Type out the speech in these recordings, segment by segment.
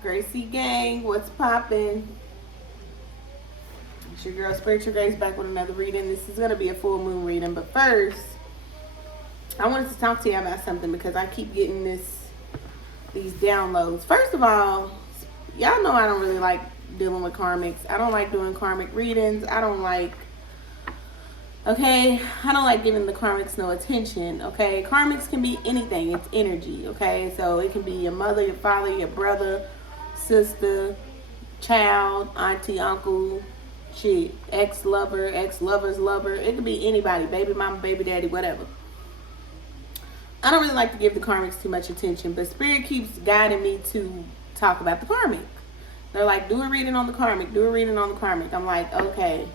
Gracie gang, what's poppin'? It's your girl Spiritual Grace back with another reading. This is gonna be a full moon reading, but first, I wanted to talk to you about something because I keep getting these downloads. First of all, y'all know I don't really like dealing with karmics. I don't like doing karmic readings. I don't like giving the karmics no attention. Okay, karmics can be anything. It's energy. Okay, so it can be your mother, your father, your brother, sister, child, auntie, uncle, shit, ex-lover, ex-lover's lover. It could be anybody, baby mama, baby daddy, whatever. I don't really like to give the karmics too much attention, but spirit keeps guiding me to talk about the karmic. They're like, do a reading on the karmic, do a reading on the karmic. I'm like, okay.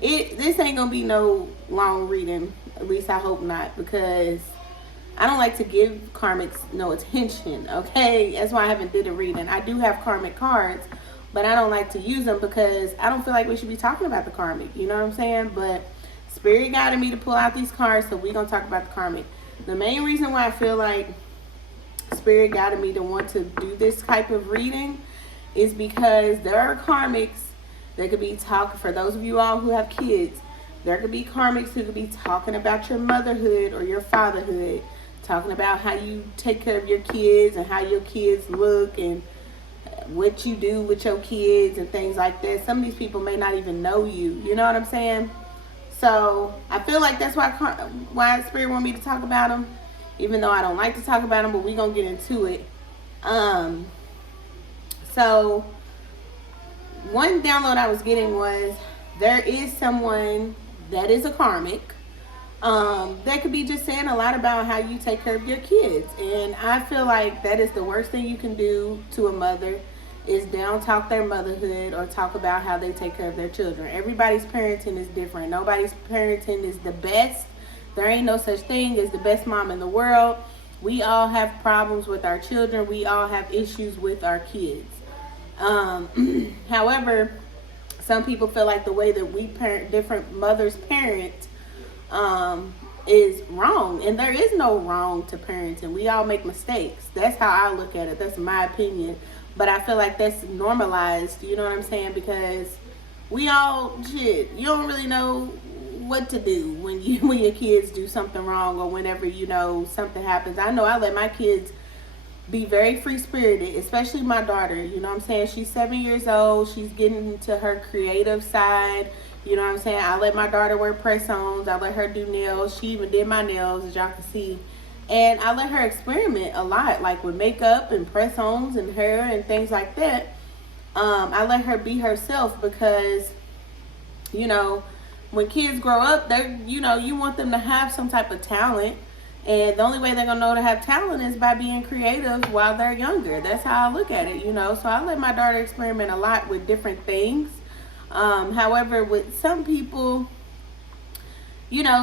This ain't gonna be no long reading, at least I hope not, because I don't like to give karmics no attention, okay? That's why I haven't did a reading. I do have karmic cards, but I don't like to use them because I don't feel like we should be talking about the karmic, you know what I'm saying? But spirit guided me to pull out these cards, so we're gonna talk about the karmic. The main reason why I feel like spirit guided me to want to do this type of reading is because there are karmics that could be talking, for those of you all who have kids, there could be karmics who could be talking about your motherhood or your fatherhood, talking about how you take care of your kids and how your kids look and what you do with your kids and things like that. Some of these people may not even know you. You know what I'm saying? So I feel like that's why spirit want me to talk about them, even though I don't like to talk about them. But we gonna get into it. So one download I was getting was there is someone that is a karmic that could be just saying a lot about how you take care of your kids, and I feel like that is the worst thing you can do to a mother, is down talk their motherhood or talk about how they take care of their children. Everybody's parenting is different. Nobody's parenting is the best. There ain't no such thing as the best mom in the world. We all have problems with our children. We all have issues with our kids. However, some people feel like the way that we parent, different mothers parent, is wrong. And there is no wrong to parenting. We all make mistakes. That's how I look at it. That's my opinion. But I feel like that's normalized, you know what I'm saying? Because we all, you don't really know what to do when your kids do something wrong, or whenever, something happens. I know I let my kids be very free-spirited, especially my daughter, you know what I'm saying? She's 7 years old. She's getting into her creative side, you know what I'm saying? I let my daughter wear press-ons. I let her do nails. She even did my nails, as y'all can see. And I let her experiment a lot, like with makeup and press-ons and hair and things like that. I let her be herself because, when kids grow up, you want them to have some type of talent. And the only way they're going to know to have talent is by being creative while they're younger. That's how I look at it, So I let my daughter experiment a lot with different things. However, with some people,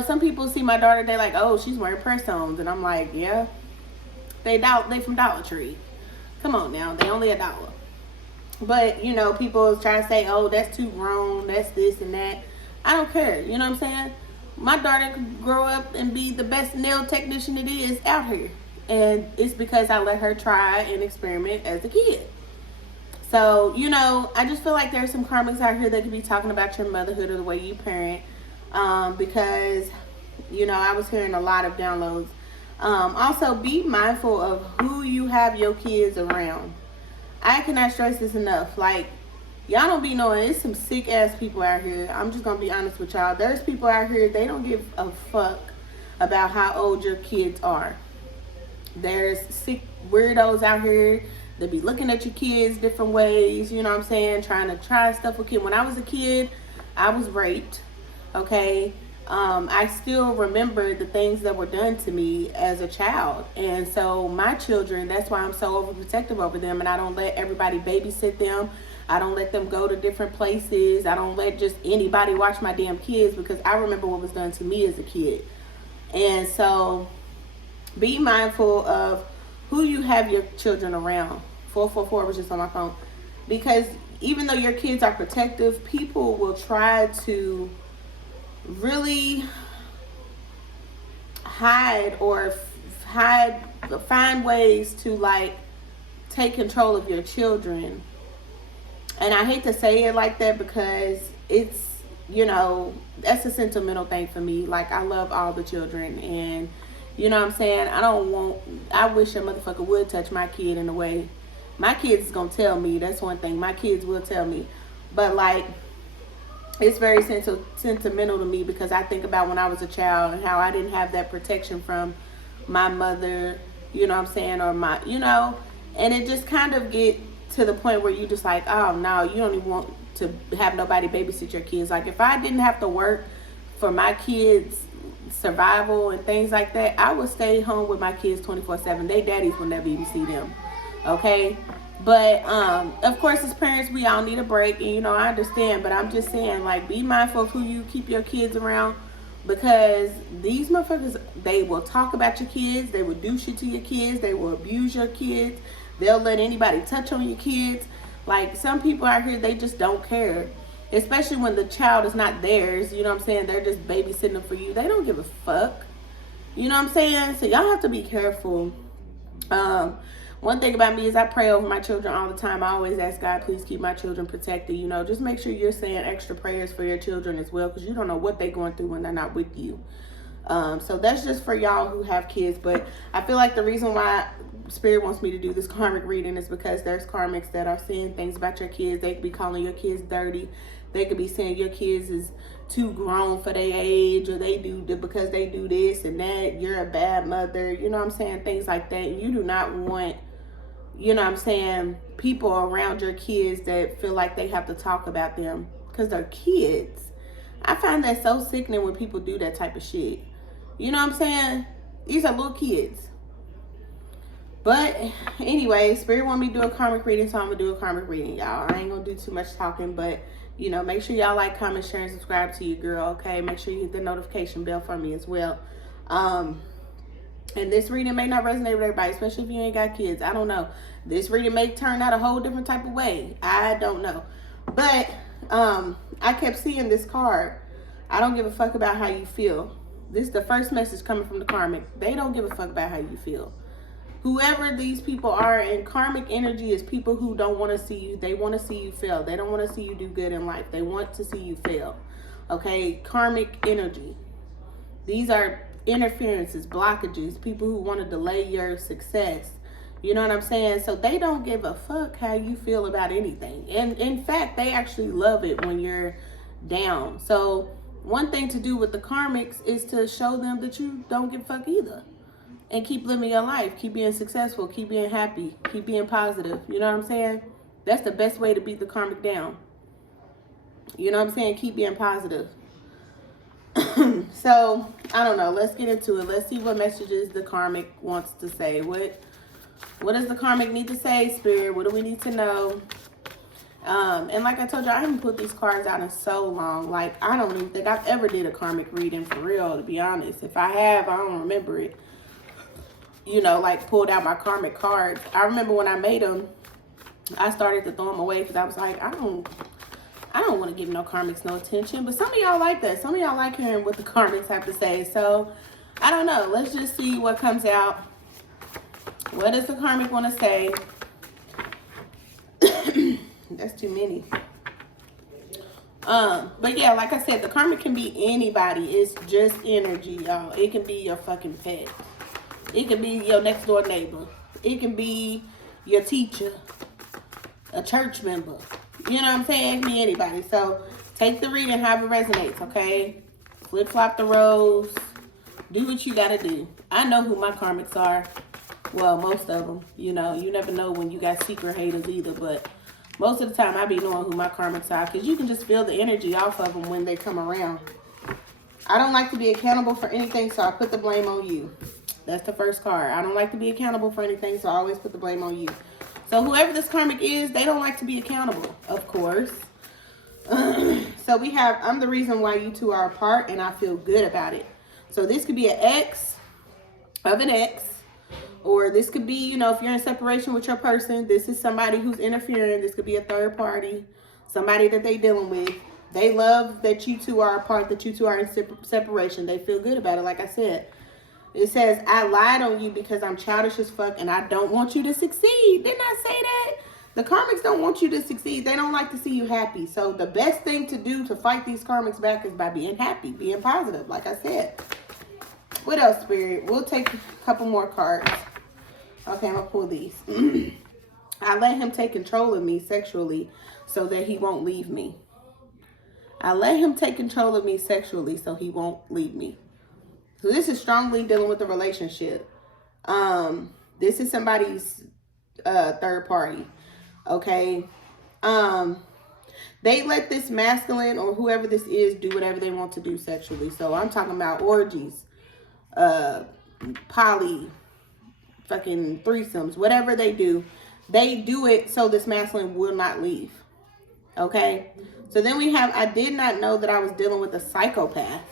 some people see my daughter, they like, oh, she's wearing press-ons. And I'm like, yeah, they from Dollar Tree. Come on now, they only $1. But, people try to say, oh, that's too grown, that's this and that. I don't care, you know what I'm saying? My daughter could grow up and be the best nail technician it is out here. And it's because I let her try and experiment as a kid. So, I just feel like there's some karmics out here that could be talking about your motherhood or the way you parent. Because, I was hearing a lot of downloads. Also, be mindful of who you have your kids around. I cannot stress this enough. Like, y'all don't be knowing, it's some sick ass people out here. I'm just gonna be honest with y'all. There's people out here, they don't give a fuck about how old your kids are. There's sick weirdos out here that be looking at your kids different ways, you know what I'm saying? Trying to try stuff with kids. When I was a kid, I was raped, okay? I still remember the things that were done to me as a child. And so my children, that's why I'm so overprotective over them, and I don't let everybody babysit them. I don't let them go to different places. I don't let just anybody watch my damn kids, because I remember what was done to me as a kid. And so be mindful of who you have your children around. 444 was just on my phone. Because even though your kids are protective, people will try to really hide or find ways to, like, take control of your children. And I hate to say it like that because it's, you know, that's a sentimental thing for me. Like, I love all the children, and you know what I'm saying? I wish a motherfucker would touch my kid in a way. My kids is gonna tell me, that's one thing. My kids will tell me. But like, it's very sentimental to me because I think about when I was a child and how I didn't have that protection from my mother, you know what I'm saying, or my, you know, and it just kind of get to the point where you just like, oh no, you don't even want to have nobody babysit your kids. Like, if I didn't have to work for my kids' survival and things like that, I would stay home with my kids 24/7. They daddies would never even see them. Okay? But of course, as parents, we all need a break, and you know, I understand, but I'm just saying, like, be mindful of who you keep your kids around, because these motherfuckers, they will talk about your kids, they will do shit to your kids, they will abuse your kids, they'll let anybody touch on your kids. Like, some people out here, they just don't care, especially when the child is not theirs, you know what I'm saying, they're just babysitting them for you. They don't give a fuck, you know what I'm saying? So y'all have to be careful. One thing about me is I pray over my children all the time. I always ask God, please keep my children protected. You know, just make sure you're saying extra prayers for your children as well, because you don't know what they're going through when they're not with you. So that's just for y'all who have kids. But I feel like the reason why Spirit wants me to do this karmic reading is because there's karmics that are saying things about your kids. They could be calling your kids dirty. They could be saying your kids is too grown for their age, or they do because they do this and that. You're a bad mother. You know what I'm saying? Things like that. And you do not want, you know what I'm saying, people around your kids that feel like they have to talk about them because they're kids. I find that so sickening when people do that type of shit. You know what I'm saying? These are little kids. But anyway, Spirit want me to do a karmic reading, so I'm going to do a karmic reading, y'all. I ain't going to do too much talking, but, you know, make sure y'all like, comment, share, and subscribe to your girl, okay? Make sure you hit the notification bell for me as well. And this reading may not resonate with everybody, especially if you ain't got kids. I don't know. This reading may turn out a whole different type of way. I don't know. But I kept seeing this card. I don't give a fuck about how you feel. This is the first message coming from the karmic. They don't give a fuck about how you feel. Whoever these people are in karmic energy is people who don't want to see you. They want to see you fail. They don't want to see you do good in life. They want to see you fail. Okay? Karmic energy. These are interferences, blockages, people who want to delay your success. You know what I'm saying? So they don't give a fuck how you feel about anything. And in fact, they actually love it when you're down. So one thing to do with the karmics is to show them that you don't give a fuck either. And keep living your life. Keep being successful. Keep being happy. Keep being positive. You know what I'm saying? That's the best way to beat the karmic down. You know what I'm saying? Keep being positive. So, I don't know. Let's get into it. Let's see what messages the karmic wants to say. What does the karmic need to say, Spirit? What do we need to know? And like I told you, I haven't put these cards out in so long. Like, I don't even think I've ever did a karmic reading for real, to be honest. If I have, I don't remember it. You know, like, pulled out my karmic cards. I remember when I made them, I started to throw them away because I was like, I don't want to give no karmics no attention. But some of y'all like that. Some of y'all like hearing what the karmics have to say. So, I don't know. Let's just see what comes out. What does the karmic want to say? That's too many. But yeah, like I said, the karmic can be anybody. It's just energy, y'all. It can be your fucking pet. It can be your next door neighbor. It can be your teacher, a church member. You know what I'm saying? It can be anybody. So take the reading however it resonates, okay? Flip-flop the roles. Do what you gotta do. I know who my karmics are. Well, most of them. You know, you never know when you got secret haters either. But most of the time, I be knowing who my karmics are. Because you can just feel the energy off of them when they come around. I don't like to be accountable for anything, so I put the blame on you. That's the first card. I don't like to be accountable for anything, so I always put the blame on you. So whoever this karmic is, they don't like to be accountable, of course. So we have, I'm the reason why you two are apart, and I feel good about it. So this could be an ex of an ex, or this could be, you know, if you're in separation with your person, this is somebody who's interfering. This could be a third party, somebody that they dealing with. They love that you two are apart, that you two are in separation. They feel good about it, like I said. It says, I lied on you because I'm childish as fuck and I don't want you to succeed. Didn't I say that? The karmics don't want you to succeed. They don't like to see you happy. So the best thing to do to fight these karmics back is by being happy, being positive, like I said. What else, Spirit? We'll take a couple more cards. Okay, I'm going to pull these. I let him take control of me sexually so that he won't leave me. I let him take control of me sexually so he won't leave me. So this is strongly dealing with the relationship. This is somebody's third party. Okay. They let this masculine or whoever this is do whatever they want to do sexually. So I'm talking about orgies, poly, fucking threesomes, whatever they do it so this masculine will not leave. Okay. So then we have, I did not know that I was dealing with a psychopath.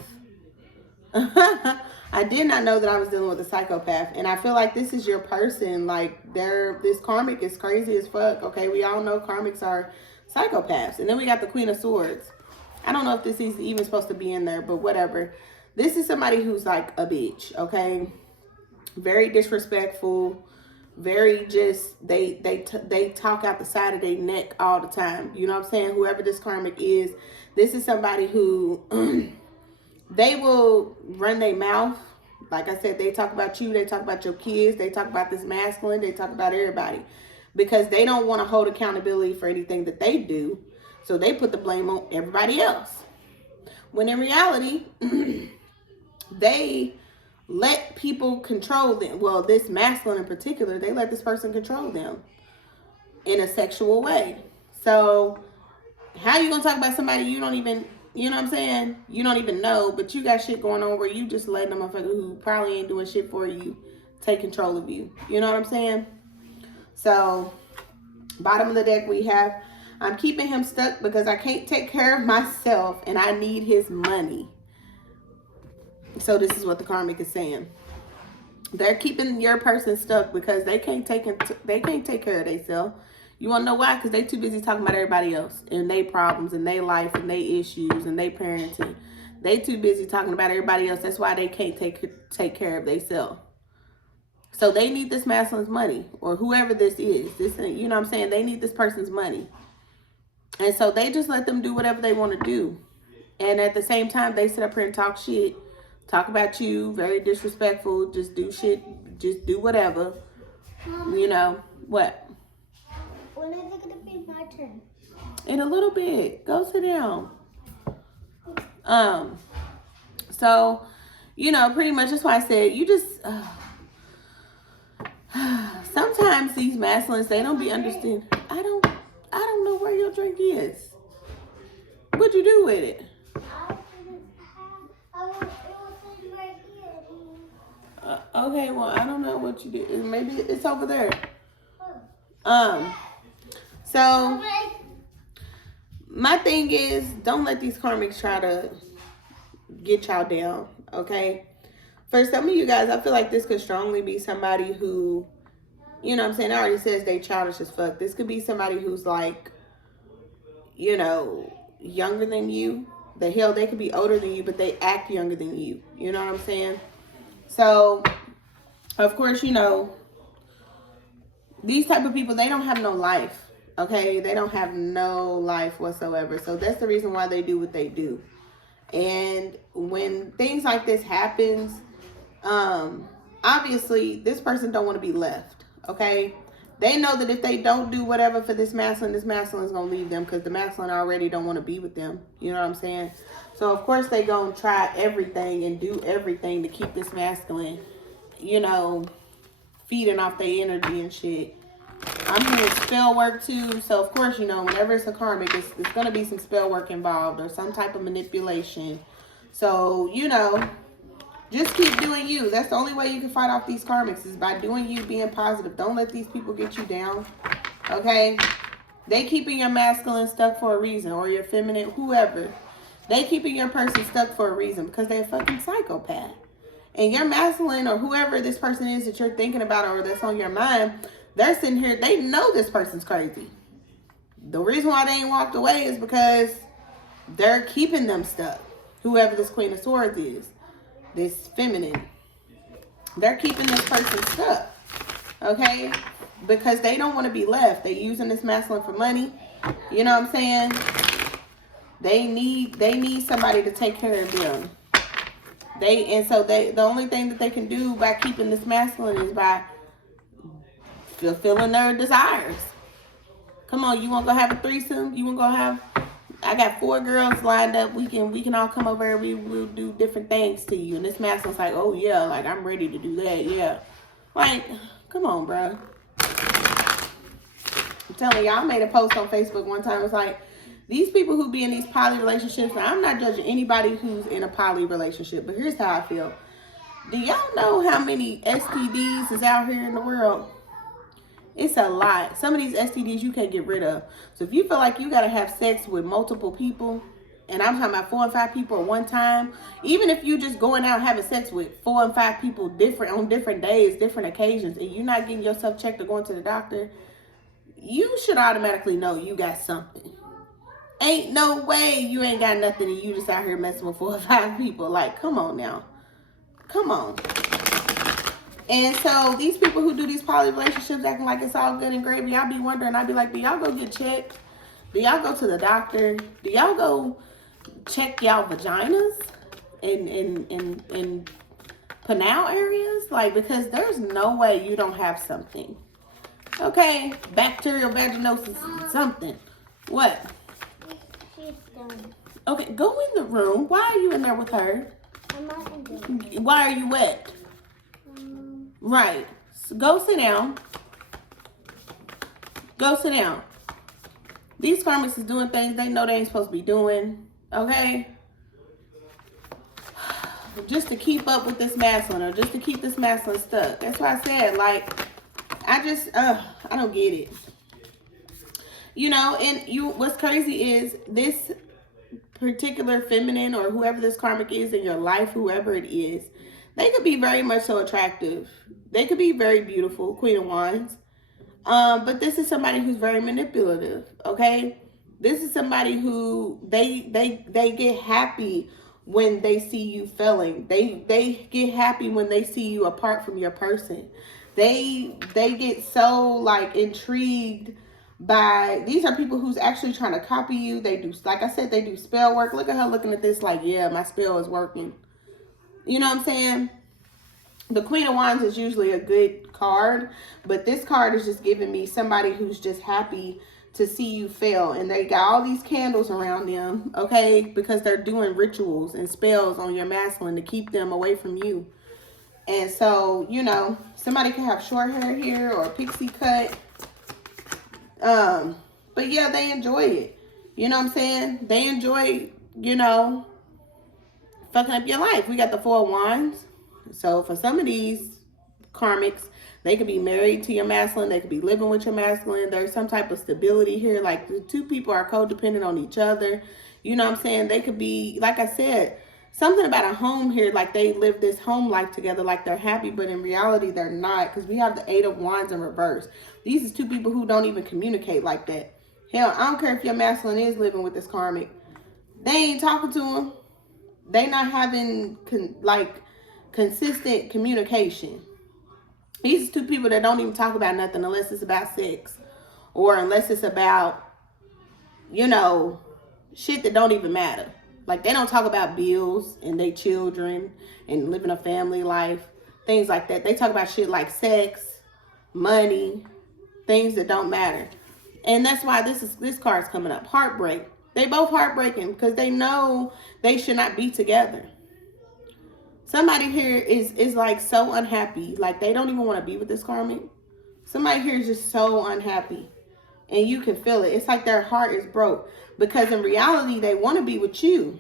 I did not know that I was dealing with a psychopath. And I feel like this is your person. Like, this karmic is crazy as fuck. Okay, we all know karmics are psychopaths. And then we got the Queen of Swords. I don't know if this is even supposed to be in there, but whatever. This is somebody who's like a bitch, okay? Very disrespectful. Very just, they talk out the side of their neck all the time. You know what I'm saying? Whoever this karmic is, this is somebody who... They will run their mouth. Like I said, they talk about you. They talk about your kids. They talk about this masculine. They talk about everybody. Because they don't want to hold accountability for anything that they do. So they put the blame on everybody else. When in reality, they let people control them. Well, this masculine in particular, they let this person control them in a sexual way. So how you going to talk about somebody you don't even... You know what I'm saying? You don't even know, but you got shit going on where you just letting a motherfucker who probably ain't doing shit for you take control of you. You know what I'm saying? So, bottom of the deck we have, I'm keeping him stuck because I can't take care of myself and I need his money. So this is what the karmic is saying. They're keeping your person stuck because they can't take care of themselves. You want to know why? Because they too busy talking about everybody else and their problems and their life and their issues and their parenting. They too busy talking about everybody else. That's why they can't take care of themselves. So they need this masculine's money or whoever this is. This, you know what I'm saying? They need this person's money. And so they just let them do whatever they want to do. And at the same time, they sit up here and talk shit. Talk about you. Very disrespectful. Just do shit. Just do whatever. You know. What? When is it going to be my turn? In a little bit. Go sit down. So, you know, pretty much that's why I said you just... sometimes these masculines, they don't be understanding. I don't know where your drink is. What'd you do with it? It was sitting right here. Okay, well, I don't know what you did. Maybe it's over there. So, my thing is, don't let these karmics try to get y'all down, okay? For some of you guys, I feel like this could strongly be somebody who, you know what I'm saying, I already says they childish as fuck. This could be somebody who's like, you know, younger than you. The hell, they could be older than you, but they act younger than you. You know what I'm saying? So, of course, you know, these type of people, they don't have no life. Okay, they don't have no life whatsoever. So that's the reason why they do what they do. And when things like this happens, obviously this person don't want to be left. Okay, they know that if they don't do whatever for this masculine is going to leave them because the masculine already don't want to be with them. You know what I'm saying? So of course they going to try everything and do everything to keep this masculine, you know, feeding off their energy and shit. I'm doing spell work too, so of course, you know, whenever it's a karmic, it's going to be some spell work involved or some type of manipulation. So, you know, just keep doing you. That's the only way you can fight off these karmics is by doing you, being positive. Don't let these people get you down, okay? They keeping your masculine stuck for a reason, or your feminine, whoever. They keeping your person stuck for a reason because they're a fucking psychopath. And your masculine or whoever this person is that you're thinking about or that's on your mind, they're sitting here, they know this person's crazy. The reason why they ain't walked away is because they're keeping them stuck. Whoever this Queen of Swords is. This feminine. They're keeping this person stuck, okay? Because they don't want to be left. They're using this masculine for money. You know what I'm saying? They need somebody to take care of them. The only thing that they can do by keeping this masculine is by fulfilling their desires. Come on, you want to go have a threesome? You want to go have? I got 4 girls lined up. We can all come over. We'll do different things to you. And this masculine's like, oh yeah, like I'm ready to do that. Yeah, like come on, bro. I'm telling y'all, I made a post on Facebook one time. It's like, these people who be in these poly relationships, now I'm not judging anybody who's in a poly relationship, but here's how I feel. Do y'all know how many STDs is out here in the world? It's a lot. Some of these STDs you can't get rid of. So if you feel like you got to have sex with multiple people, and I'm talking about 4 and 5 people at one time, even if you just going out having sex with 4 and 5 people on different days, different occasions, and you're not getting yourself checked or going to the doctor, you should automatically know you got something. Ain't no way you ain't got nothing and you just out here messing with 4 or 5 people. Like, come on now. Come on. And so these people who do these poly relationships acting like it's all good and gravy, I'll be wondering, I'll be like, do y'all go get checked? Do y'all go to the doctor? Do y'all go check y'all vaginas in penile areas? Like, because there's no way you don't have something. Okay? Bacterial vaginosis, something. What? She's done. Okay, go in the room. Why are you in there with her? I'm not in there. Why are you wet? Right. So go sit down. Go sit down. These karmics is doing things they know they ain't supposed to be doing. Okay? Just to keep up with this masculine, or just to keep this masculine stuck. That's why I said, like, I don't get it. You know, and what's crazy is this particular feminine or whoever this karmic is in your life, whoever it is, they could be very much so attractive. They could be very beautiful, Queen of Wands. But this is somebody who's very manipulative, okay? This is somebody who they get happy when they see you failing. They get happy when they see you apart from your person. They get so like intrigued by, these are people who's actually trying to copy you. They do, like I said, they do spell work. Look at her looking at this like, yeah, my spell is working. You know what I'm saying? The Queen of Wands is usually a good card, but this card is just giving me somebody who's just happy to see you fail. And they got all these candles around them, okay? Because they're doing rituals and spells on your masculine to keep them away from you. And so, you know, somebody can have short hair here or a pixie cut. But yeah, they enjoy it. You know what I'm saying? They enjoy, you know, fucking up your life. We got the 4 of Wands. So for some of these karmics, they could be married to your masculine. They could be living with your masculine. There's some type of stability here. Like the 2 people are codependent on each other. You know what I'm saying? They could be, like I said, something about a home here. Like they live this home life together. Like they're happy, but in reality, they're not. Because we have the 8 of Wands in reverse. These is 2 people who don't even communicate like that. Hell, I don't care if your masculine is living with this karmic. They ain't talking to him. They not having consistent communication. These are 2 people that don't even talk about nothing unless it's about sex, or unless it's about, you know, shit that don't even matter. Like they don't talk about bills and their children and living a family life, things like that. They talk about shit like sex, money, things that don't matter. And that's why this card's coming up. Heartbreak. They both heartbreaking because they know they should not be together. Somebody here is like so unhappy. Like they don't even want to be with this karmic. Somebody here is just so unhappy. And you can feel it. It's like their heart is broke. Because in reality, they want to be with you.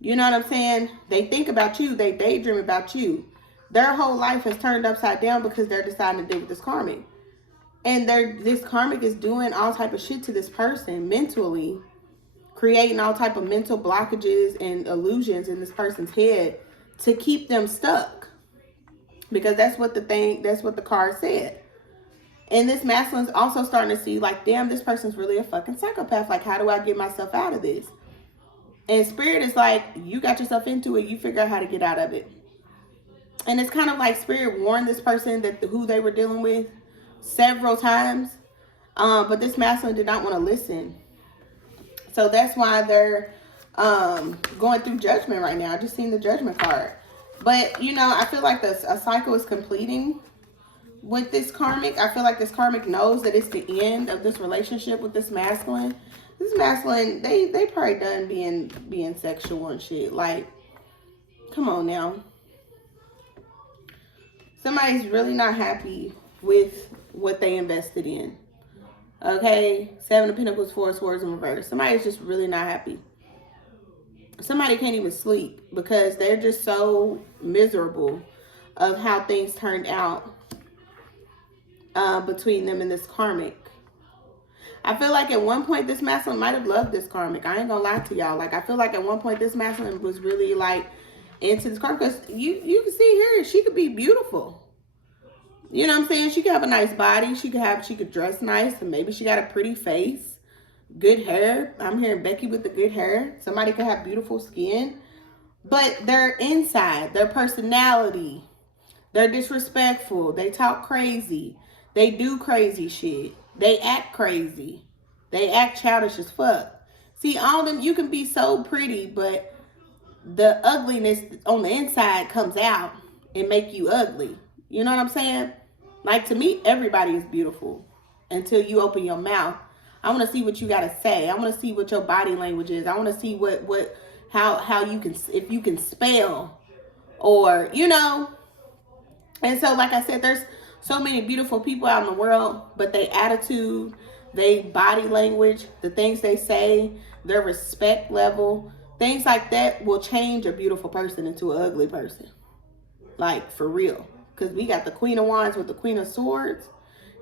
You know what I'm saying? They think about you. They daydream about you. Their whole life has turned upside down because they're deciding to deal with this karmic. And this karmic is doing all type of shit to this person mentally. Creating all type of mental blockages and illusions in this person's head to keep them stuck. Because that's what the card said. And this masculine's also starting to see like, damn, this person's really a fucking psychopath. Like, how do I get myself out of this? And spirit is like, you got yourself into it. You figure out how to get out of it. And it's kind of like spirit warned this person that who they were dealing with several times. But this masculine did not want to listen. So that's why they're going through judgment right now. I just seen the judgment card. But, you know, I feel like a cycle is completing with this karmic. I feel like this karmic knows that it's the end of this relationship with this masculine. This masculine, they probably done being sexual and shit. Like, come on now. Somebody's really not happy with what they invested in. Okay? 7 of Pentacles, 4 of Swords in reverse. Somebody's just really not happy. Somebody can't even sleep because they're just so miserable of how things turned out between them and this karmic. I feel like at one point this masculine might have loved this karmic. I ain't gonna lie to y'all. Like, I feel like at one point this masculine was really like into this karmic, because you can see here she could be beautiful. You know what I'm saying? She could have a nice body. She could dress nice, and maybe she got a pretty face, good hair. I'm hearing Becky with the good hair. Somebody could have beautiful skin, but their inside, their personality, they're disrespectful. They talk crazy. They do crazy shit. They act crazy. They act childish as fuck. See, all them, you can be so pretty, but the ugliness on the inside comes out and make you ugly. You know what I'm saying? Like, to me, everybody is beautiful until you open your mouth. I want to see what you got to say. I want to see what your body language is. I want to see how you can, if you can spell, or, you know. And so, like I said, there's so many beautiful people out in the world, but their attitude, their body language, the things they say, their respect level, things like that will change a beautiful person into an ugly person. Like, for real. Because we got the Queen of Wands with the Queen of Swords.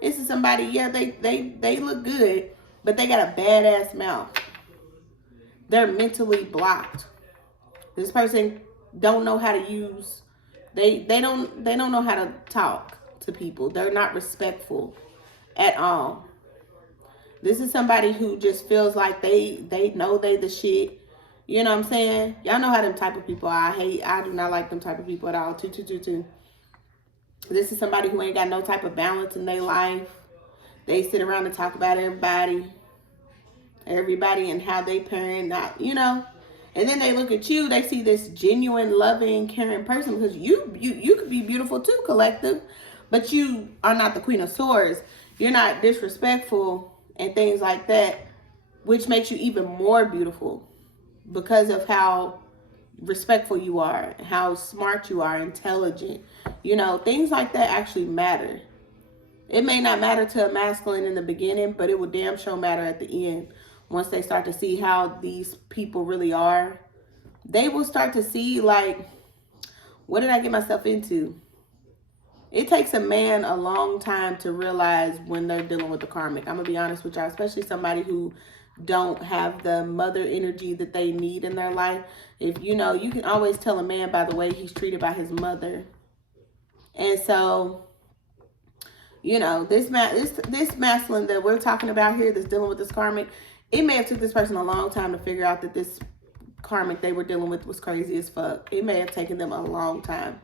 This is somebody, yeah, they look good, but they got a badass mouth. They're mentally blocked. This person don't know how to use, they don't know how to talk to people. They're not respectful at all. This is somebody who just feels like they know they the shit. You know what I'm saying? Y'all know how them type of people are. I do not like them type of people at all. 2. This is somebody who ain't got no type of balance in their life. They sit around and talk about everybody and how they parent, not, you know. And then they look at you, they see this genuine, loving, caring person, because you could be beautiful too, collective, but you are not the Queen of Swords. You're not disrespectful and things like that, which makes you even more beautiful because of how respectful you are, how smart you are, intelligent. You know, things like that actually matter. It may not matter to a masculine in the beginning, but it will damn sure matter at the end. Once they start to see how these people really are, they will start to see, like, what did I get myself into? It takes a man a long time to realize when they're dealing with the karmic. I'm going to be honest with y'all, especially somebody who don't have the mother energy that they need in their life. If you know, you can always tell a man by the way he's treated by his mother. And so, you know, this masculine that we're talking about here that's dealing with this karmic, it may have took this person a long time to figure out that this karmic they were dealing with was crazy as fuck. It may have taken them a long time.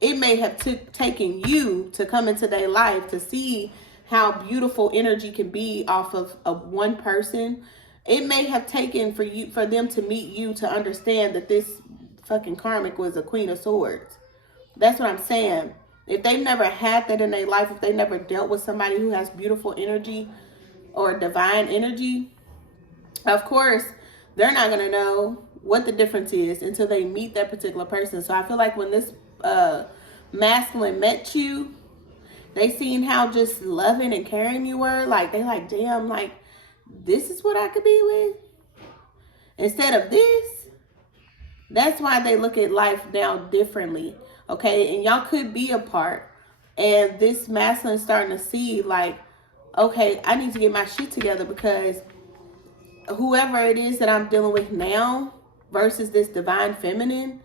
It may have taken you to come into their life to see how beautiful energy can be off of one person. It may have taken for them to meet you to understand that this fucking karmic was a Queen of Swords. That's what I'm saying. If they've never had that in their life, if they never dealt with somebody who has beautiful energy or divine energy, of course, they're not going to know what the difference is until they meet that particular person. So I feel like when this masculine met you, they seen how just loving and caring you were. Like, they like, damn, like, this is what I could be with instead of this. That's why they look at life now differently. Okay, and y'all could be apart, and this masculine starting to see, like, okay, I need to get my shit together, because whoever it is that I'm dealing with now versus this divine feminine,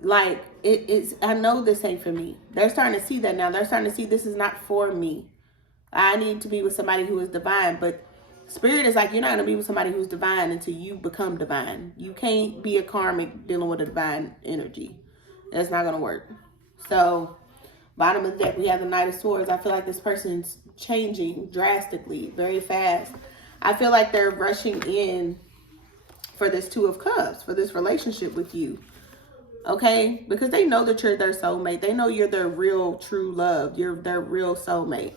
like, it's, I know this ain't for me. They're starting to see that now. They're starting to see this is not for me. I need to be with somebody who is divine. But Spirit is like, you're not going to be with somebody who's divine until you become divine. You can't be a karmic dealing with a divine energy. That's not going to work. So, bottom of the deck, we have the Knight of Swords. I feel like this person's changing drastically, very fast. I feel like they're rushing in for this Two of Cups, for this relationship with you. Okay? Because they know that you're their soulmate. They know you're their real, true love. You're their real soulmate.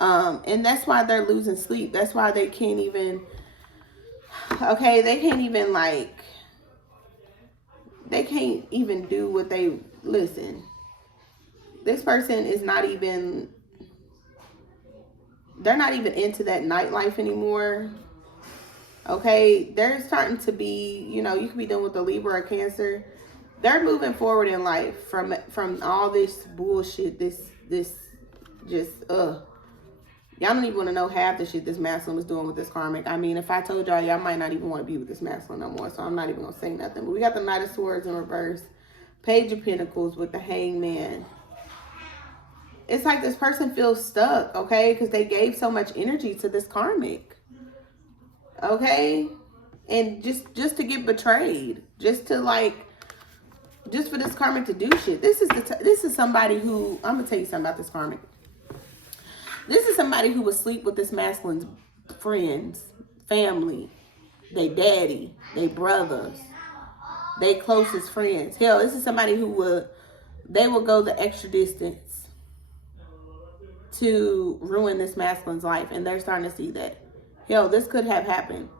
And that's why they're losing sleep. That's why they can't even, okay, they can't even do what they, listen. This person is not even, they're not even into that nightlife anymore. Okay, they're starting to be, you could be dealing with a Libra or Cancer. They're moving forward in life from all this bullshit, this just, Y'all don't even want to know half the shit this masculine was doing with this karmic. I mean, if I told y'all might not even want to be with this masculine no more, so I'm not even going to say nothing. But we got the Knight of Swords in reverse, Page of Pentacles with the Hangman. It's like this person feels stuck, okay? Because they gave so much energy to this karmic, okay? And just to get betrayed, just for this karmic to do shit. This is somebody who, I'm gonna tell you something about this karmic. This is somebody who would sleep with this masculine's friends, family, they daddy, they brothers, they closest friends. Hell, this is somebody who would go the extra distance to ruin this masculine's life, and they're starting to see that. Hell, this could have happened.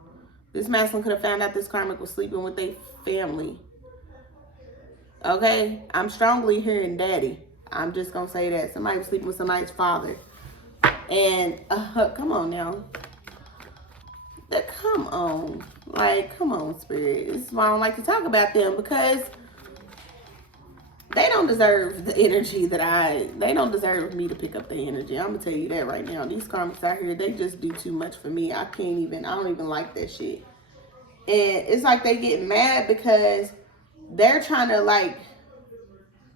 This masculine could have found out this karmic was sleeping with their family. Okay? I'm strongly hearing daddy. I'm just going to say that. Somebody was sleeping with somebody's father. And, come on now. Come on. Come on, Spirit. This is why I don't like to talk about them, because they don't deserve the energy they don't deserve me to pick up their energy. I'm going to tell you that right now. These karmics out here, they just do too much for me. I don't even like that shit. And it's like they get mad because they're trying to,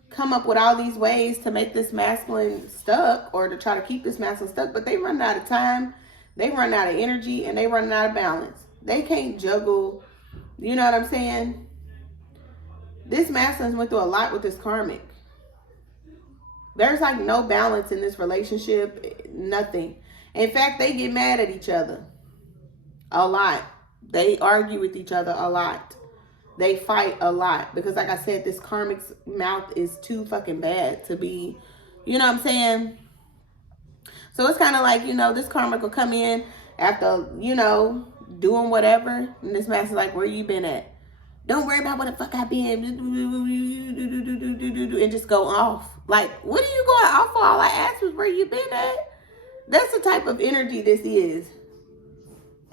come up with all these ways to make this masculine stuck, or to try to keep this masculine stuck, but they run out of time, they run out of energy, and they run out of balance. They can't juggle, you know what I'm saying? This masculine went through a lot with this karmic. There's no balance in this relationship, nothing. In fact, they get mad at each other a lot. They argue with each other a lot. They fight a lot because, like I said, this karmic's mouth is too fucking bad to be, you know what I'm saying? So it's kind of this karmic will come in after, doing whatever. And this master's like, where you been at? Don't worry about what the fuck I been. And just go off. What are you going off for? All I asked was where you been at. That's the type of energy this is.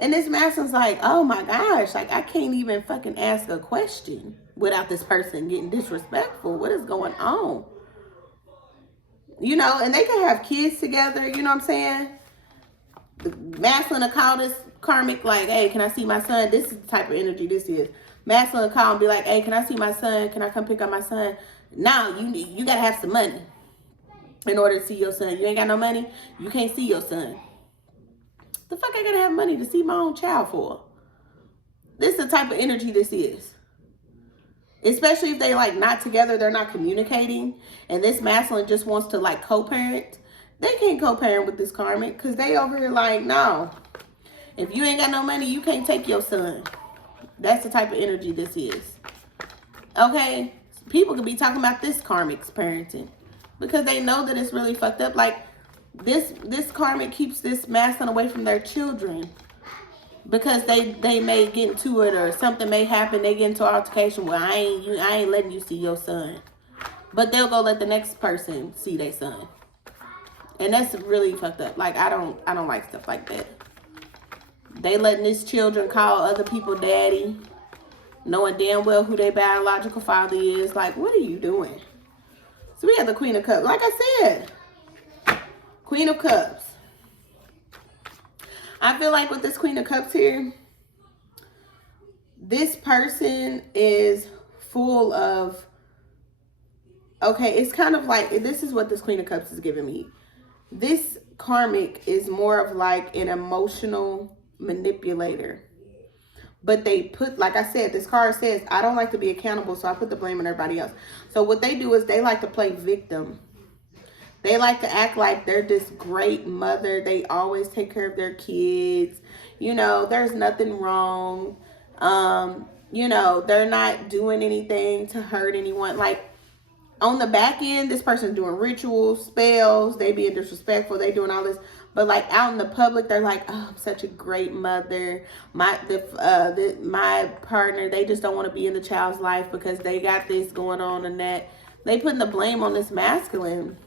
And this masculine's like, oh my gosh, I can't even fucking ask a question without this person getting disrespectful. What is going on? And they can have kids together, you know what I'm saying? The masculine will call this karmic hey, can I see my son? This is the type of energy this is. Masculine will call and be like, hey, can I see my son? Can I come pick up my son? Now, you got to have some money in order to see your son. You ain't got no money, you can't see your son. The fuck I gotta have money to see my own child for? This is the type of energy this is. Especially if they not together, they're not communicating, and this masculine just wants to co-parent. They can't co-parent with this karmic because they over here no. If you ain't got no money, you can't take your son. That's the type of energy this is. Okay? People could be talking about this karmic's parenting because they know that it's really fucked up. This karmic keeps this masculine away from their children because they may get into it, or something may happen. They get into an altercation. Well, I ain't letting you see your son, but they'll go let the next person see their son, and that's really fucked up. I don't like stuff like that. They letting these children call other people daddy, knowing damn well who their biological father is. What are you doing? So we have the Queen of Cups. Like I said. Queen of Cups. I feel like with this Queen of Cups here, this person is full of, okay, it's kind of this is what this Queen of Cups is giving me. This karmic is more of an emotional manipulator. But they put, like I said, this card says, I don't like to be accountable, so I put the blame on everybody else. So what they do is they like to play victim. They like to act like they're this great mother. They always take care of their kids. You know, there's nothing wrong. You know, they're not doing anything to hurt anyone. Like, on the back end, this person's doing rituals, spells, they being disrespectful, they doing all this. But like out in the public, they're like, oh, I'm such a great mother. My partner, they just don't want to be in the child's life because they got this going on and that. They putting the blame on this masculine,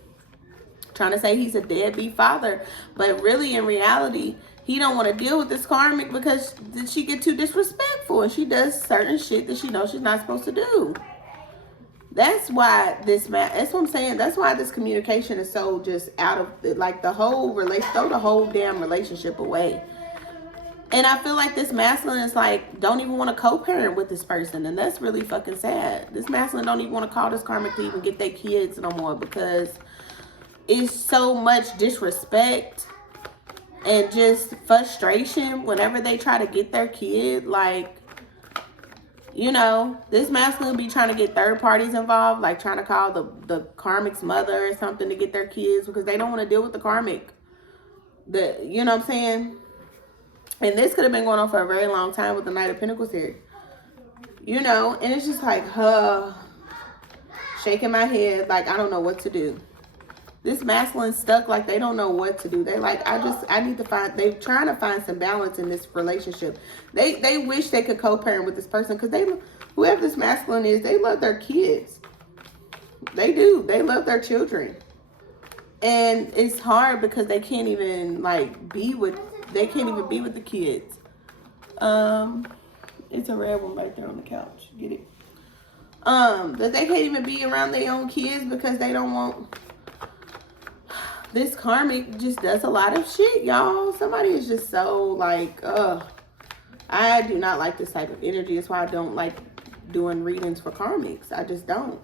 trying to say he's a deadbeat father. But really, in reality, he don't want to deal with this karmic because she get too disrespectful and she does certain shit that she knows she's not supposed to do. That's why that's what I'm saying. That's why this communication is so just out of, like, the whole throw the whole damn relationship away. And I feel like this masculine is like, don't even want to co-parent with this person. And that's really fucking sad. This masculine don't even want to call this karmic to even get their kids no more because it's so much disrespect and just frustration whenever they try to get their kid. Like, you know, this masculine be trying to get third parties involved, like trying to call the karmic's mother or something to get their kids because they don't want to deal with the karmic. You know what I'm saying? And this could have been going on for a very long time with the Knight of Pentacles here. You know, and it's just like, shaking my head like I don't know what to do. This masculine stuck like they don't know what to do. They like, I need to find, they're trying to find some balance in this relationship. They wish they could co-parent with this person because whoever this masculine is, they love their kids. They do. They love their children. And it's hard because they can't even be with the kids. It's a red one right there on the couch. Get it? That they can't even be around their own kids because they don't want. This karmic just does a lot of shit, y'all. Somebody is just so like, I do not like this type of energy. That's why I don't like doing readings for karmics. I just don't.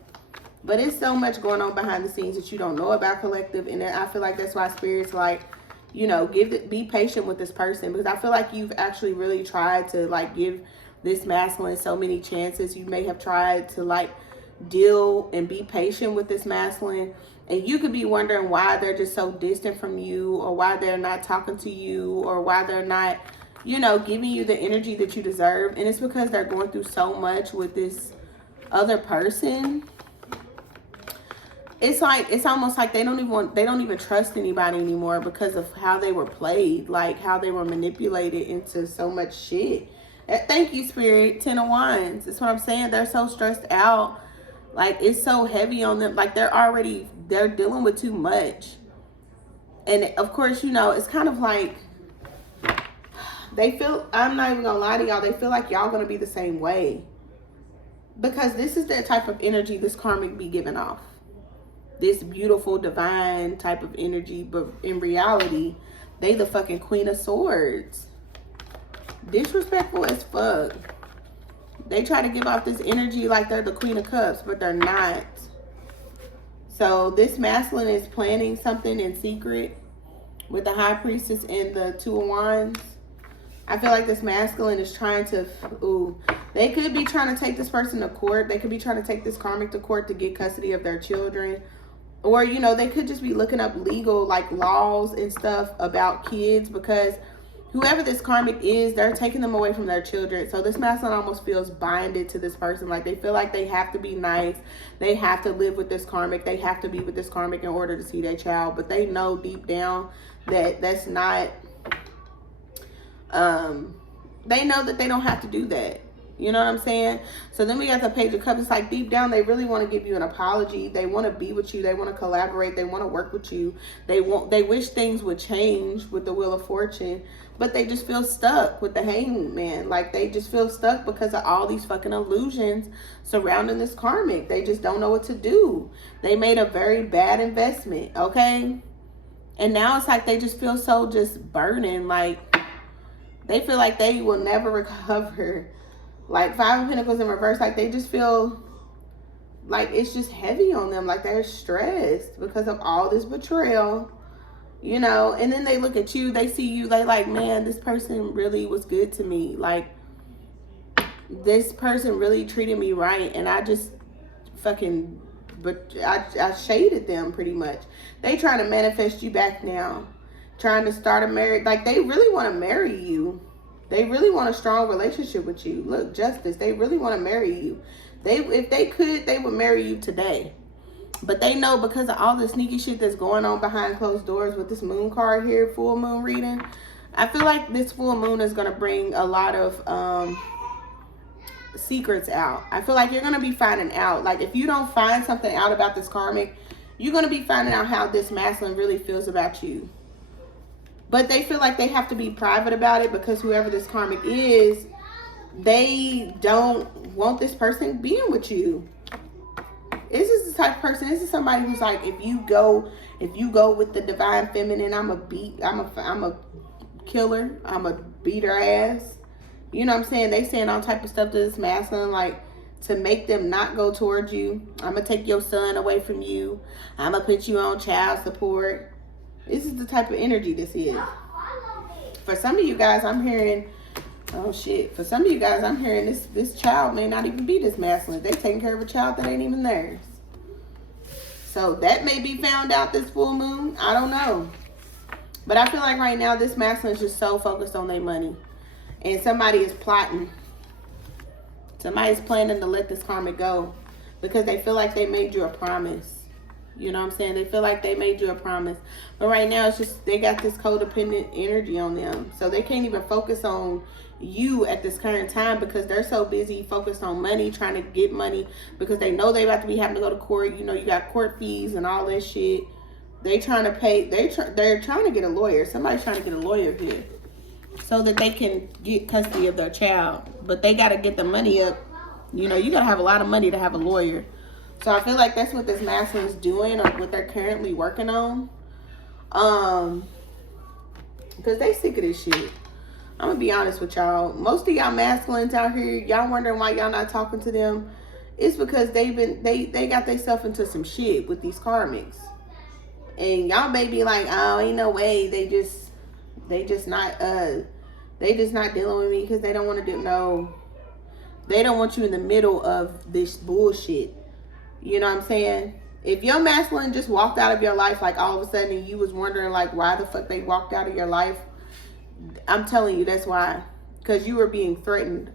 But it's so much going on behind the scenes that you don't know about, collective. And I feel like that's why Spirit's like, you know, be patient with this person. Because I feel like you've actually really tried to give this masculine so many chances. You may have tried to deal and be patient with this masculine. And you could be wondering why they're just so distant from you, or why they're not talking to you, or why they're not, you know, giving you the energy that you deserve. And it's because they're going through so much with this other person. It's almost like they don't even trust anybody anymore because of how they were played, like how they were manipulated into so much shit. Thank you, Spirit. 10 of Wands. That's what I'm saying. They're so stressed out. Like, it's so heavy on them. Like, they're dealing with too much. And of course, you know, it's kind of like they feel, I'm not even gonna lie to y'all, they feel like y'all gonna be the same way. Because this is the type of energy this karmic be giving off. This beautiful, divine type of energy. But in reality, they the fucking Queen of Swords. Disrespectful as fuck. They try to give off this energy like they're the Queen of Cups, but they're not. So this masculine is planning something in secret with the High Priestess and the Two of Wands. I feel like this masculine is trying to, they could be trying to take this person to court. They could be trying to take this karmic to court to get custody of their children. Or, you know, they could just be looking up legal, laws and stuff about kids, because whoever this karmic is, they're taking them away from their children. So this masculine almost feels binded to this person. Like, they feel like they have to be nice. They have to live with this karmic. They have to be with this karmic in order to see their child. But they know deep down that that's not, they know that they don't have to do that. You know what I'm saying? So then we got the Page of Cups. It's like deep down, they really want to give you an apology. They want to be with you. They want to collaborate. They want to work with you. They wish things would change with the Wheel of Fortune, but they just feel stuck with the Hangman. Like, they just feel stuck because of all these fucking illusions surrounding this karmic. They just don't know what to do. They made a very bad investment, okay? And now it's like they just feel so just burdened. Like, they feel like they will never recover. Like, Five of Pentacles in reverse, like, they just feel like it's just heavy on them. Like, they're stressed because of all this betrayal, you know. And then they look at you, they see you, they like, man, this person really was good to me. Like, this person really treated me right, and I just fucking, but I shaded them pretty much. They trying to manifest you back now, trying to start a marriage. Like, they really want to marry you. They really want a strong relationship with you. Look, Justice, they really want to marry you. If they could, they would marry you today. But they know, because of all the sneaky shit that's going on behind closed doors with this moon card here, full moon reading, I feel like this full moon is going to bring a lot of secrets out. I feel like you're going to be finding out. Like, if you don't find something out about this karmic, you're going to be finding out how this masculine really feels about you. But they feel like they have to be private about it, because whoever this karmic is, they don't want this person being with you. This is the type of person, this is somebody who's like, if you go with the divine feminine, I'm a killer, I'm a beat her ass. You know what I'm saying? They saying all type of stuff to this masculine, like, to make them not go towards you. I'm gonna take your son away from you. I'm gonna put you on child support. This is the type of energy this is. For some of you guys, I'm hearing, oh shit. For some of you guys, I'm hearing this child may not even be this masculine. They taking care of a child that ain't even theirs. So that may be found out this full moon. I don't know. But I feel like right now, this masculine is just so focused on their money. And somebody is plotting. Somebody's planning to let this karmic go, because they feel like they made you a promise. You know what I'm saying? They feel like they made you a promise. But right now, it's just, they got this codependent energy on them. So they can't even focus on you at this current time, because they're so busy focused on money, trying to get money, because they know they about to be having to go to court. You know, you got court fees and all that shit. They trying to pay, they're trying to get a lawyer. Somebody's trying to get a lawyer here, so that they can get custody of their child. But they got to get the money up. You know, you got to have a lot of money to have a lawyer. So I feel like that's what this masculine is doing, or what they're currently working on. Because they sick of this shit. I'm going to be honest with y'all. Most of y'all masculines out here, y'all wondering why y'all not talking to them. It's because they got themselves into some shit with these karmics. And y'all may be like, oh, ain't no way. They just not dealing with me because they don't want to do, no. They don't want you in the middle of this bullshit. You know what I'm saying? If your masculine just walked out of your life, like, all of a sudden, and you was wondering, like, why the fuck they walked out of your life, I'm telling you, that's why. Because you were being threatened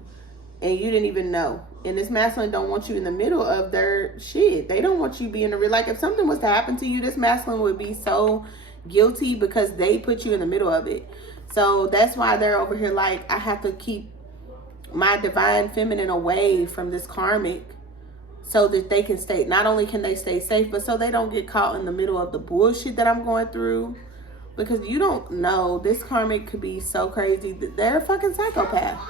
and you didn't even know. And this masculine don't want you in the middle of their shit. They don't want you being a real, like, if something was to happen to you, this masculine would be so guilty because they put you in the middle of it. So that's why they're over here like, I have to keep my divine feminine away from this karmic, so that they can stay, not only can they stay safe, but so they don't get caught in the middle of the bullshit that I'm going through. Because you don't know, this karmic could be so crazy that they're a fucking psychopath.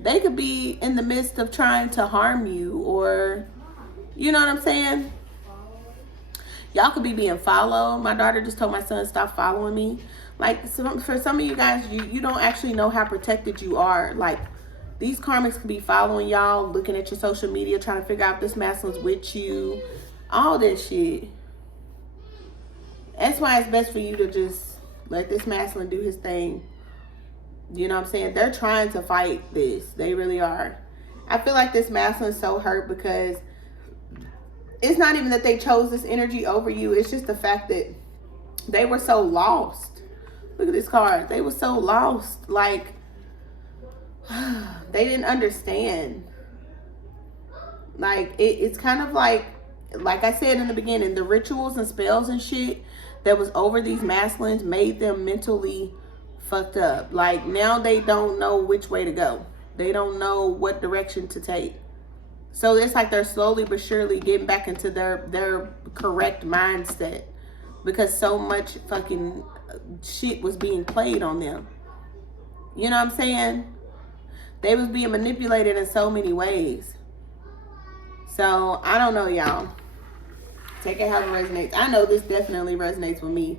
They could be in the midst of trying to harm you, or, you know what I'm saying? Y'all could be being followed. My daughter just told my son, stop following me. Like, for some of you guys, you don't actually know how protected you are. Like, these karmics could be following y'all, looking at your social media, trying to figure out if this masculine's with you. All this shit. That's why it's best for you to just let this masculine do his thing. You know what I'm saying? They're trying to fight this. They really are. I feel like this masculine's so hurt because it's not even that they chose this energy over you. It's just the fact that they were so lost. Look at this card. They were so lost. Like, they didn't understand. Like, it's kind of like I said in the beginning, the rituals and spells and shit that was over these masculines made them mentally fucked up. Like, now they don't know which way to go. They don't know what direction to take. So it's like they're slowly but surely getting back into their correct mindset, because so much fucking shit was being played on them. You know what I'm saying? They was being manipulated in so many ways. So I don't know, y'all. Take it how it resonates. I know this definitely resonates with me,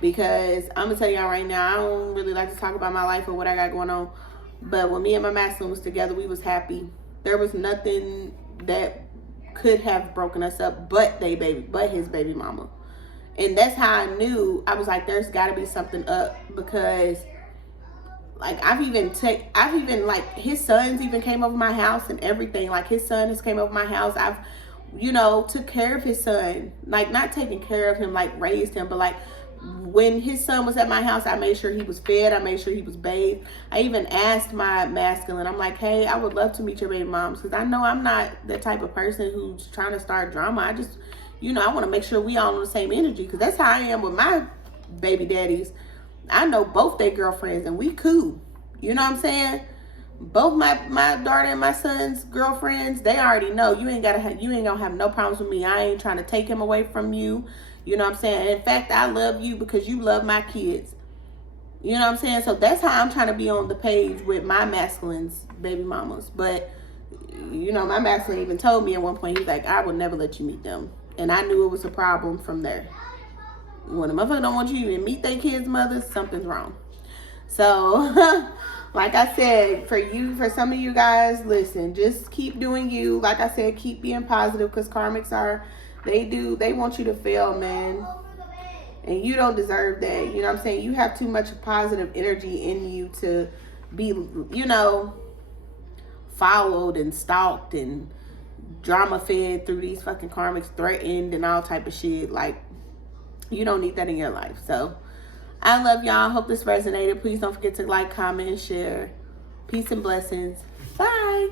because I'm gonna tell y'all right now, I don't really like to talk about my life or what I got going on, but when me and my masculine was together, we was happy. There was nothing that could have broken us up but his baby mama. And that's how I knew. I was like, there's got to be something up, because like I've even like his sons even came over my house and everything. Like his son has came over my house. I've, took care of his son. Like not taking care of him, like raised him, but like when his son was at my house, I made sure he was fed. I made sure he was bathed. I even asked my masculine, I'm like, hey, I would love to meet your baby moms, because I know I'm not the type of person who's trying to start drama. I just, I want to make sure we all on the same energy, because that's how I am with my baby daddies. I know both their girlfriends and we cool. You know what I'm saying? Both my daughter and my son's girlfriends, they already know you ain't gonna have no problems with me. I ain't trying to take him away from you. You know what I'm saying? In fact, I love you because you love my kids. You know what I'm saying? So that's how I'm trying to be on the page with my masculine's baby mamas. But, my masculine even told me at one point, he's like, I would never let you meet them. And I knew it was a problem from there. When a motherfucker don't want you to even meet their kids' mothers, something's wrong. So, like I said, for some of you guys, listen, just keep doing you. Like I said, keep being positive, because karmics they want you to fail, man. And you don't deserve that. You know what I'm saying? You have too much positive energy in you to be, followed and stalked and drama fed through these fucking karmics, threatened and all type of shit. Like, you don't need that in your life. So, I love y'all. Hope this resonated. Please don't forget to like, comment, and share. Peace and blessings. Bye.